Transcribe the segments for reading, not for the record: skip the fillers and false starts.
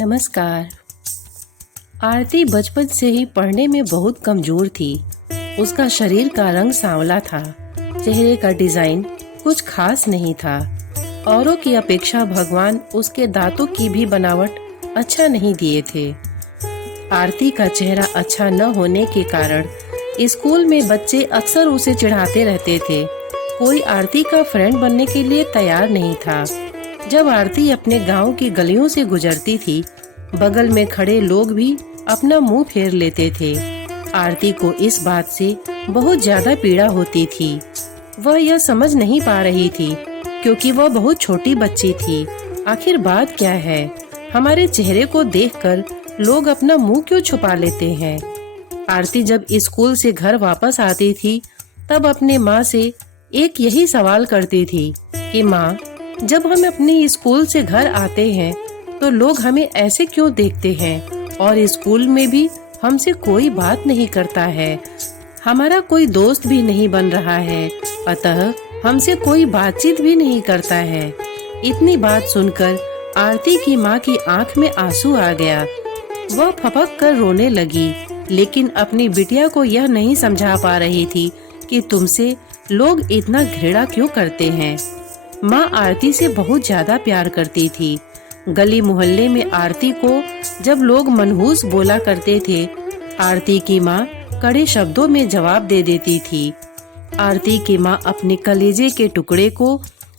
नमस्कार। आरती बचपन से ही पढ़ने में बहुत कमजोर थी। उसका शरीर का रंग सांवला था, चेहरे का डिजाइन कुछ खास नहीं था। औरों की अपेक्षा भगवान उसके दांतों की भी बनावट अच्छा नहीं दिए थे। आरती का चेहरा अच्छा न होने के कारण स्कूल में बच्चे अक्सर उसे चिढ़ाते रहते थे। कोई आरती का फ्रेंड बनने के लिए तैयार नहीं था। जब आरती अपने गांव की गलियों से गुजरती थी, बगल में खड़े लोग भी अपना मुंह फेर लेते थे। आरती को इस बात से बहुत ज्यादा पीड़ा होती थी। वह यह समझ नहीं पा रही थी, क्योंकि वह बहुत छोटी बच्ची थी। आखिर बात क्या है? हमारे चेहरे को देखकर लोग अपना मुंह क्यों छुपा लेते हैं? आरती जब स्कूल से घर वापस आती थी, तब अपने माँ से एक यही सवाल करती थी कि माँ, जब हम अपने स्कूल से घर आते हैं तो लोग हमें ऐसे क्यों देखते हैं, और स्कूल में भी हमसे कोई बात नहीं करता है। हमारा कोई दोस्त भी नहीं बन रहा है, अतः हमसे कोई बातचीत भी नहीं करता है। इतनी बात सुनकर आरती की माँ की आंख में आंसू आ गया। वह फपक कर रोने लगी, लेकिन अपनी बिटिया को यह नहीं समझा पा रही थी कि तुमसे लोग इतना घृणा क्यों करते हैं। माँ आरती से बहुत ज्यादा प्यार करती थी। गली मोहल्ले में आरती को जब लोग मनहूस बोला करते थे, आरती की माँ कड़े शब्दों में जवाब दे देती थी। आरती की माँ अपने कलेजे के टुकड़े को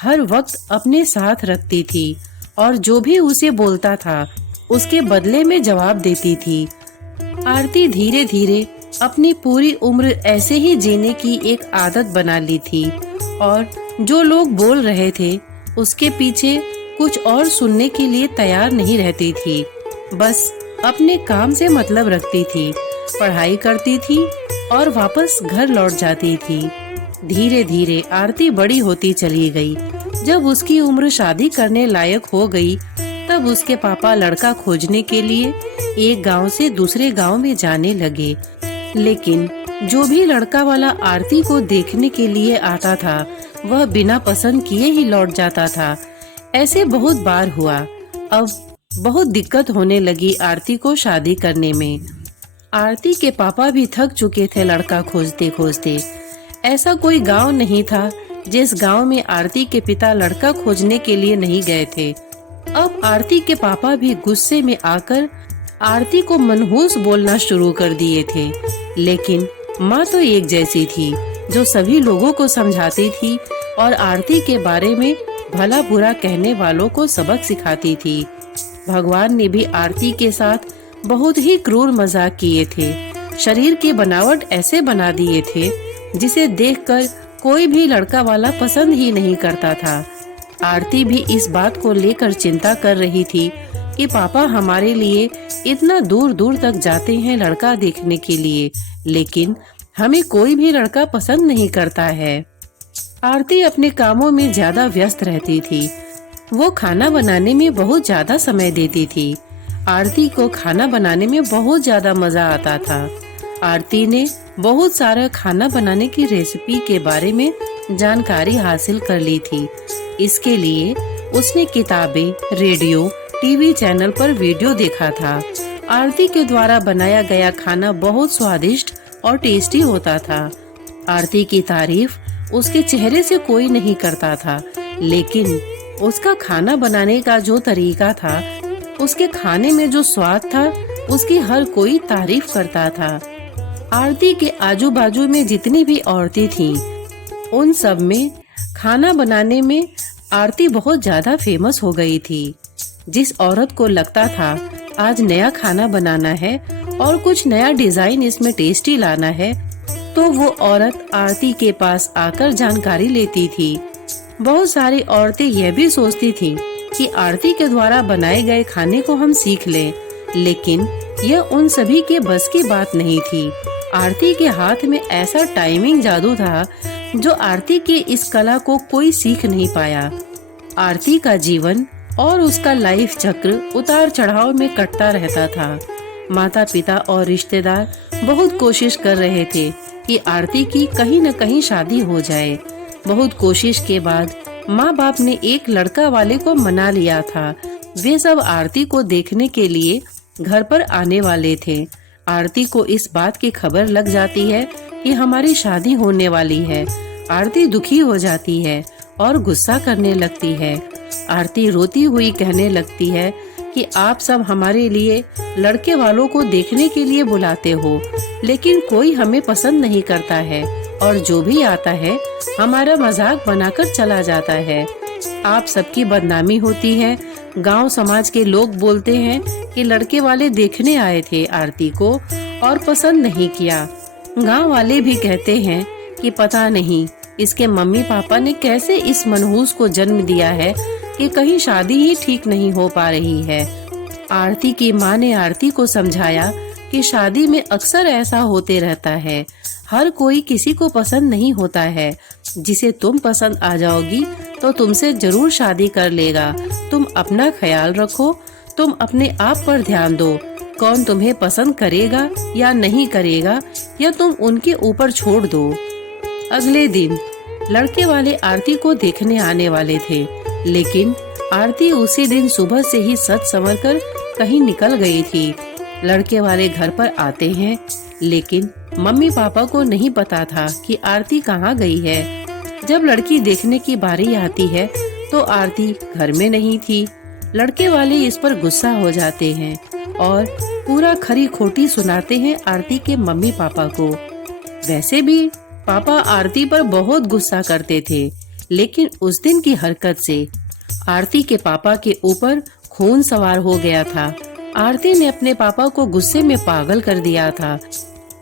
हर वक्त अपने साथ रखती थी और जो भी उसे बोलता था उसके बदले में जवाब देती थी। आरती धीरे धीरे अपनी पूरी उम्र ऐसे ही जीने की एक आदत बना ली थी, और जो लोग बोल रहे थे उसके पीछे कुछ और सुनने के लिए तैयार नहीं रहती थी। बस अपने काम से मतलब रखती थी, पढ़ाई करती थी और वापस घर लौट जाती थी। धीरे धीरे आरती बड़ी होती चली गई। जब उसकी उम्र शादी करने लायक हो गई, तब उसके पापा लड़का खोजने के लिए एक गांव से दूसरे गांव में जाने लगे। लेकिन जो भी लड़का वाला आरती को देखने के लिए आता था, वह बिना पसंद किए ही लौट जाता था। ऐसे बहुत बार हुआ। अब बहुत दिक्कत होने लगी आरती को शादी करने में। आरती के पापा भी थक चुके थे लड़का खोजते खोजते। ऐसा कोई गांव नहीं था जिस गांव में आरती के पिता लड़का खोजने के लिए नहीं गए थे। अब आरती के पापा भी गुस्से में आकर आरती को मनहूस बोलना शुरू कर दिए थे। लेकिन माँ तो एक जैसी थी, जो सभी लोगों को समझाती थी और आरती के बारे में भला बुरा कहने वालों को सबक सिखाती थी। भगवान ने भी आरती के साथ बहुत ही क्रूर मजाक किए थे। शरीर की बनावट ऐसे बना दिए थे जिसे देखकर कोई भी लड़का वाला पसंद ही नहीं करता था। आरती भी इस बात को लेकर चिंता कर रही थी कि पापा हमारे लिए इतना दूर दूर तक जाते हैं लड़का देखने के लिए, लेकिन हमें कोई भी लड़का पसंद नहीं करता है। आरती अपने कामों में ज्यादा व्यस्त रहती थी। वो खाना बनाने में बहुत ज्यादा समय देती थी। आरती को खाना बनाने में बहुत ज्यादा मजा आता था। आरती ने बहुत सारा खाना बनाने की रेसिपी के बारे में जानकारी हासिल कर ली थी। इसके लिए उसने किताबें, रेडियो, टीवी चैनल पर वीडियो देखा था। आरती के द्वारा बनाया गया खाना बहुत स्वादिष्ट और टेस्टी होता था। आरती की तारीफ उसके चेहरे से कोई नहीं करता था, लेकिन उसका खाना बनाने का जो तरीका था, उसके खाने में जो स्वाद था, उसकी हर कोई तारीफ करता था। आरती के आजू बाजू में जितनी भी औरतें थीं, उन सब में खाना बनाने में आरती बहुत ज्यादा फेमस हो गई थी। जिस औरत को लगता था आज नया खाना बनाना है और कुछ नया डिजाइन इसमें टेस्टी लाना है, तो वो औरत आरती के पास आकर जानकारी लेती थी। बहुत सारी औरतें यह भी सोचती थीं कि आरती के द्वारा बनाए गए खाने को हम सीख लें, लेकिन यह उन सभी के बस की बात नहीं थी। आरती के हाथ में ऐसा टाइमिंग जादू था जो आरती के इस कला को कोई सीख नहीं पाया। आरती का जीवन और उसका लाइफ चक्र उतार चढ़ाव में कटता रहता था। माता पिता और रिश्तेदार बहुत कोशिश कर रहे थे कि आरती की कहीं न कहीं शादी हो जाए। बहुत कोशिश के बाद माँ बाप ने एक लड़का वाले को मना लिया था, वे सब आरती को देखने के लिए घर पर आने वाले थे। आरती को इस बात की खबर लग जाती है कि हमारी शादी होने वाली है। आरती दुखी हो जाती है और गुस्सा करने लगती है। आरती रोती हुई कहने लगती है कि आप सब हमारे लिए लड़के वालों को देखने के लिए बुलाते हो, लेकिन कोई हमें पसंद नहीं करता है और जो भी आता है हमारा मजाक बनाकर चला जाता है। आप सबकी बदनामी होती है। गांव समाज के लोग बोलते हैं कि लड़के वाले देखने आए थे आरती को और पसंद नहीं किया। गांव वाले भी कहते हैं कि पता नहीं इसके मम्मी पापा ने कैसे इस मनहूस को जन्म दिया है कि कहीं शादी ही ठीक नहीं हो पा रही है। आरती की माँ ने आरती को समझाया कि शादी में अक्सर ऐसा होते रहता है। हर कोई किसी को पसंद नहीं होता है। जिसे तुम पसंद आ जाओगी तो तुमसे जरूर शादी कर लेगा। तुम अपना ख्याल रखो, तुम अपने आप पर ध्यान दो। कौन तुम्हें पसंद करेगा या नहीं करेगा या तुम उनके ऊपर छोड़ दो। अगले दिन लड़के वाले आरती को देखने आने वाले थे, लेकिन आरती उसी दिन सुबह से ही सज संवर कर कहीं निकल गई थी। लड़के वाले घर पर आते हैं, लेकिन मम्मी पापा को नहीं पता था कि आरती कहाँ गई है। जब लड़की देखने की बारी आती है तो आरती घर में नहीं थी। लड़के वाले इस पर गुस्सा हो जाते हैं और पूरा खरी खोटी सुनाते हैं आरती के मम्मी पापा को। वैसे भी पापा आरती पर बहुत गुस्सा करते थे, लेकिन उस दिन की हरकत से आरती के पापा के ऊपर खून सवार हो गया था। आरती ने अपने पापा को गुस्से में पागल कर दिया था।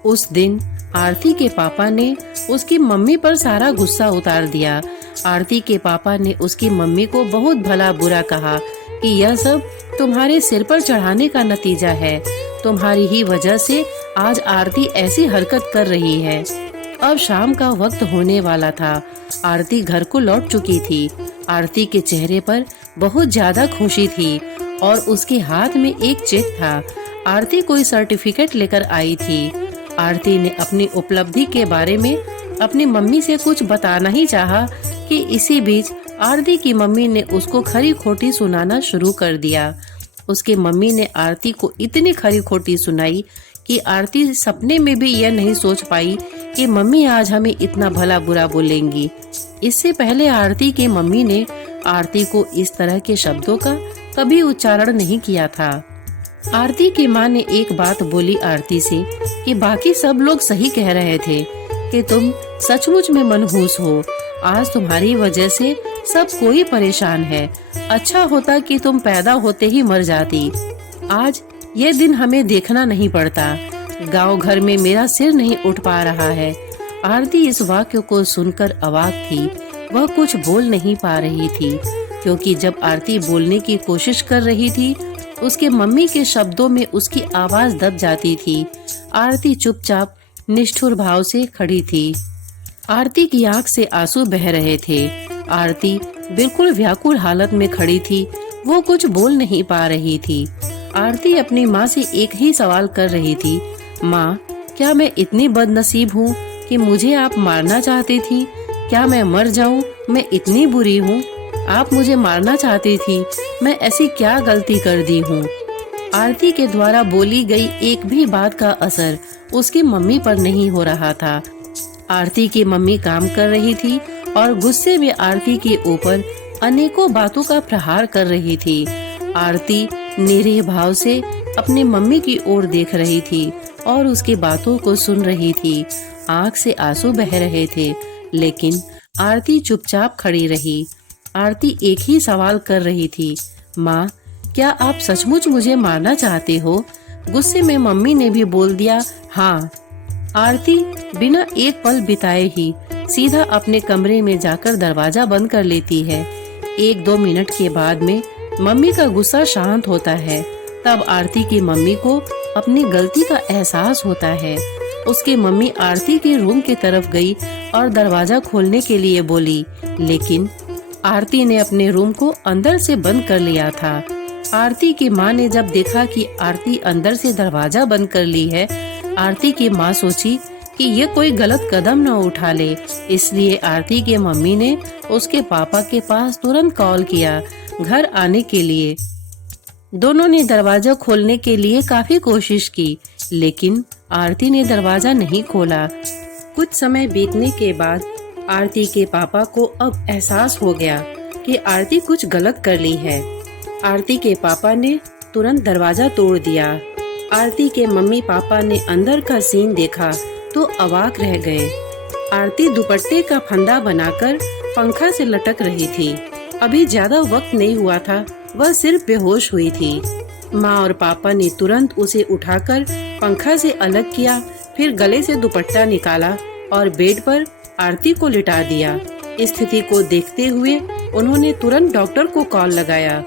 उस दिन आरती के पापा ने उसकी मम्मी पर सारा गुस्सा उतार दिया। आरती के पापा ने उसकी मम्मी को बहुत भला बुरा कहा कि यह सब तुम्हारे सिर पर चढ़ाने का नतीजा है। तुम्हारी ही वजह से आज आरती ऐसी हरकत कर रही है। अब शाम का वक्त होने वाला था। आरती घर को लौट चुकी थी। आरती के चेहरे पर बहुत ज्यादा खुशी थी और उसके हाथ में एक चेक था। आरती कोई सर्टिफिकेट लेकर आई थी। आरती ने अपनी उपलब्धि के बारे में अपनी मम्मी से कुछ बताना ही चाहा कि इसी बीच आरती की मम्मी ने उसको खरी खोटी सुनाना शुरू कर दिया। उसकी मम्मी ने आरती को इतनी खरी खोटी सुनाई कि आरती सपने में भी यह नहीं सोच पाई कि मम्मी आज हमें इतना भला बुरा बोलेंगी। इससे पहले आरती की मम्मी ने आरती को इस तरह के शब्दों का कभी उच्चारण नहीं किया था। आरती की माँ ने एक बात बोली आरती से कि बाकी सब लोग सही कह रहे थे कि तुम सचमुच में मनहूस हो। आज तुम्हारी वजह से सब कोई परेशान है। अच्छा होता कि तुम पैदा होते ही मर जाती। आज ये दिन हमें देखना नहीं पड़ता। गांव घर में मेरा सिर नहीं उठ पा रहा है। आरती इस वाक्य को सुनकर अवाक थी। वह कुछ बोल नहीं पा रही थी, क्योंकि जब आरती बोलने की कोशिश कर रही थी उसके मम्मी के शब्दों में उसकी आवाज दब जाती थी। आरती चुपचाप निष्ठुर भाव से खड़ी थी। आरती की आंख से आंसू बह रहे थे। आरती बिल्कुल व्याकुल हालत में खड़ी थी। वो कुछ बोल नहीं पा रही थी। आरती अपनी माँ से एक ही सवाल कर रही थी, माँ, क्या मैं इतनी बदनसीब हूँ कि मुझे आप मारना चाहती थी? क्या मैं मर जाऊँ? मैं इतनी बुरी हूँ? आप मुझे मारना चाहती थी। मैं ऐसी क्या गलती कर दी हूँ? आरती के द्वारा बोली गई एक भी बात का असर उसकी मम्मी पर नहीं हो रहा था। आरती की मम्मी काम कर रही थी और गुस्से में आरती के ऊपर अनेकों बातों का प्रहार कर रही थी। आरती निरीह भाव से अपनी मम्मी की ओर देख रही थी और उसकी बातों को सुन रही थी। आंख से आंसू बह रहे थे, लेकिन आरती चुपचाप खड़ी रही। आरती एक ही सवाल कर रही थी, माँ, क्या आप सचमुच मुझे मारना चाहते हो? गुस्से में मम्मी ने भी बोल दिया, हाँ। आरती बिना एक पल बिताए ही सीधा अपने कमरे में जाकर दरवाजा बंद कर लेती है। 1-2 मिनट के बाद में मम्मी का गुस्सा शांत होता है। तब आरती की मम्मी को अपनी गलती का एहसास होता है। उसकी मम्मी आरती के रूम की तरफ गई और दरवाजा खोलने के लिए बोली, लेकिन आरती ने अपने रूम को अंदर से बंद कर लिया था। आरती की माँ ने जब देखा कि आरती अंदर से दरवाजा बंद कर ली है, आरती की माँ सोची कि ये कोई गलत कदम न उठा ले। इसलिए आरती के मम्मी ने उसके पापा के पास तुरंत कॉल किया घर आने के लिए। दोनों ने दरवाजा खोलने के लिए काफी कोशिश की, लेकिन आरती ने दरवाजा नहीं खोला। कुछ समय बीतने के बाद आरती के पापा को अब एहसास हो गया कि आरती कुछ गलत कर ली है। आरती के पापा ने तुरंत दरवाजा तोड़ दिया। आरती के मम्मी पापा ने अंदर का सीन देखा तो अवाक रह गए। आरती दुपट्टे का फंदा बनाकर पंखा से लटक रही थी। अभी ज्यादा वक्त नहीं हुआ था, वह सिर्फ बेहोश हुई थी। माँ और पापा ने तुरंत उसे उठाकर पंखा से अलग किया, फिर गले से दुपट्टा निकाला और बेड पर आरती को लिटा दिया। स्थिति को देखते हुए उन्होंने तुरंत डॉक्टर को कॉल लगाया।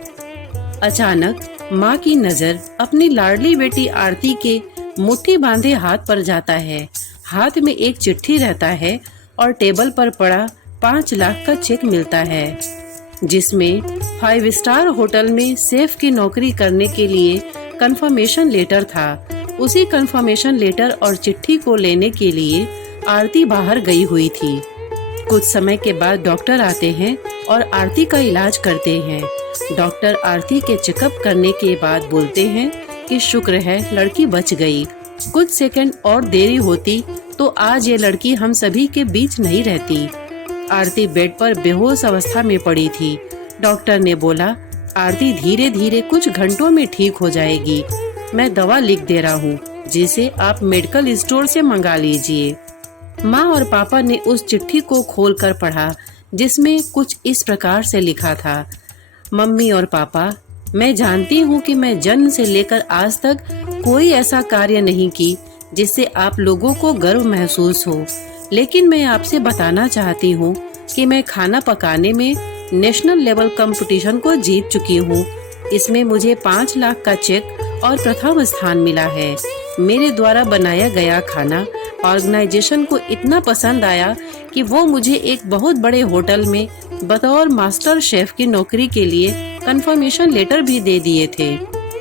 अचानक माँ की नजर अपनी लाडली बेटी आरती के मुट्ठी बांधे हाथ पर जाता है। हाथ में एक चिट्ठी रहता है और टेबल पर पड़ा 5 लाख का चेक मिलता है, जिसमें 5 स्टार होटल में शेफ की नौकरी करने के लिए कंफर्मेशन लेटर था। उसी कंफर्मेशन लेटर और चिट्ठी को लेने के लिए आरती बाहर गई हुई थी। कुछ समय के बाद डॉक्टर आते हैं और आरती का इलाज करते हैं। डॉक्टर आरती के चेकअप करने के बाद बोलते हैं कि शुक्र है लड़की बच गई। कुछ सेकंड और देरी होती तो आज ये लड़की हम सभी के बीच नहीं रहती। आरती बेड पर बेहोश अवस्था में पड़ी थी। डॉक्टर ने बोला, आरती धीरे धीरे कुछ घंटों में ठीक हो जाएगी। मैं दवा लिख दे रहा हूँ, जिसे आप मेडिकल स्टोर से मंगा लीजिए। माँ और पापा ने उस चिट्ठी को खोलकर पढ़ा, जिसमें कुछ इस प्रकार से लिखा था, मम्मी और पापा, मैं जानती हूँ कि मैं जन्म से लेकर आज तक कोई ऐसा कार्य नहीं की जिससे आप लोगों को गर्व महसूस हो, लेकिन मैं आपसे बताना चाहती हूँ कि मैं खाना पकाने में नेशनल लेवल कंपटीशन को जीत चुकी हूँ। इसमें मुझे 5 लाख का चेक और प्रथम स्थान मिला है। मेरे द्वारा बनाया गया खाना ऑर्गेनाइजेशन को इतना पसंद आया कि वो मुझे एक बहुत बड़े होटल में बतौर मास्टर शेफ की नौकरी के लिए कंफर्मेशन लेटर भी दे दिए थे।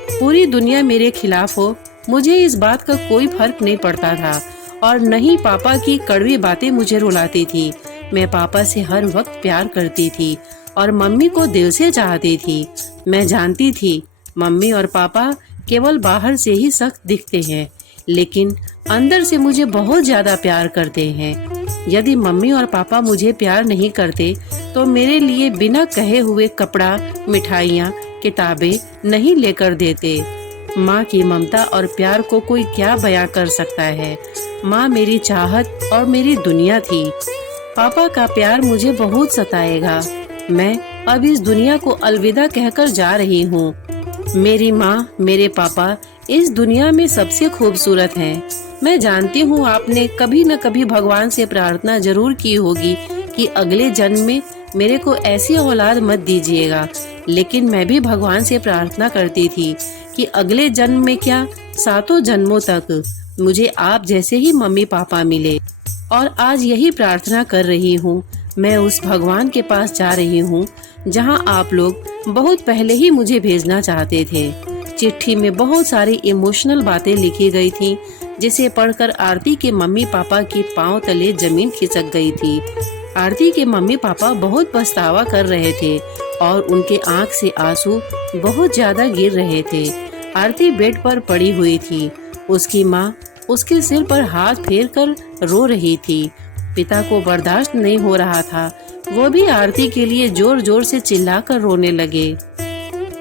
पूरी दुनिया मेरे खिलाफ हो, मुझे इस बात का कोई फर्क नहीं पड़ता था और न ही पापा की कड़वी बातें मुझे रुलाती थी। मैं पापा से हर वक्त प्यार करती थी और मम्मी को दिल से चाहती थी। मैं जानती थी मम्मी और पापा केवल बाहर से ही सख्त दिखते हैं, लेकिन अंदर से मुझे बहुत ज्यादा प्यार करते हैं। यदि मम्मी और पापा मुझे प्यार नहीं करते तो मेरे लिए बिना कहे हुए कपड़ा, मिठाइयाँ, किताबें नहीं लेकर देते। माँ की ममता और प्यार को कोई क्या बयां कर सकता है। माँ मेरी चाहत और मेरी दुनिया थी। पापा का प्यार मुझे बहुत सताएगा। मैं अब इस दुनिया को अलविदा कहकर जा रही हूँ। मेरी माँ, मेरे पापा इस दुनिया में सबसे खूबसूरत हैं। मैं जानती हूँ आपने कभी न कभी भगवान से प्रार्थना जरूर की होगी कि अगले जन्म में मेरे को ऐसी औलाद मत दीजिएगा, लेकिन मैं भी भगवान से प्रार्थना करती थी कि अगले जन्म में क्या 7 जन्मों तक मुझे आप जैसे ही मम्मी पापा मिले। और आज यही प्रार्थना कर रही हूँ। मैं उस भगवान के पास जा रही हूँ जहाँ आप लोग बहुत पहले ही मुझे भेजना चाहते थे। चिट्ठी में बहुत सारी इमोशनल बातें लिखी गई थी, जिसे पढ़कर आरती के मम्मी पापा की पांव तले जमीन खिसक गई थी। आरती के मम्मी पापा बहुत पछतावा कर रहे थे और उनके आंख से आंसू बहुत ज्यादा गिर रहे थे। आरती बेड पर पड़ी हुई थी। उसकी माँ उसके सिर पर हाथ फेर कर रो रही थी। पिता को बर्दाश्त नहीं हो रहा था। वो भी आरती के लिए जोर जोर से चिल्लाकर रोने लगे।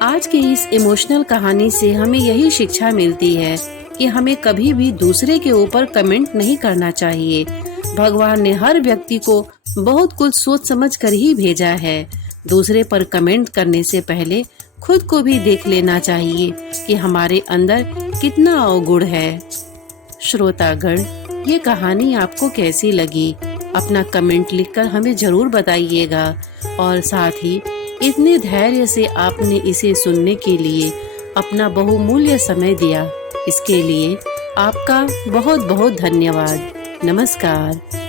आज की इस इमोशनल कहानी से हमें यही शिक्षा मिलती है कि हमें कभी भी दूसरे के ऊपर कमेंट नहीं करना चाहिए। भगवान ने हर व्यक्ति को बहुत कुछ सोच समझ कर ही भेजा है। दूसरे पर कमेंट करने से पहले खुद को भी देख लेना चाहिए कि हमारे अंदर कितना अवगुण है। श्रोतागण, ये कहानी आपको कैसी लगी? अपना कमेंट लिखकर हमें जरूर बताइएगा और साथ ही इतने धैर्य से आपने इसे सुनने के लिए अपना बहुमूल्य समय दिया, इसके लिए आपका बहुत बहुत धन्यवाद। नमस्कार।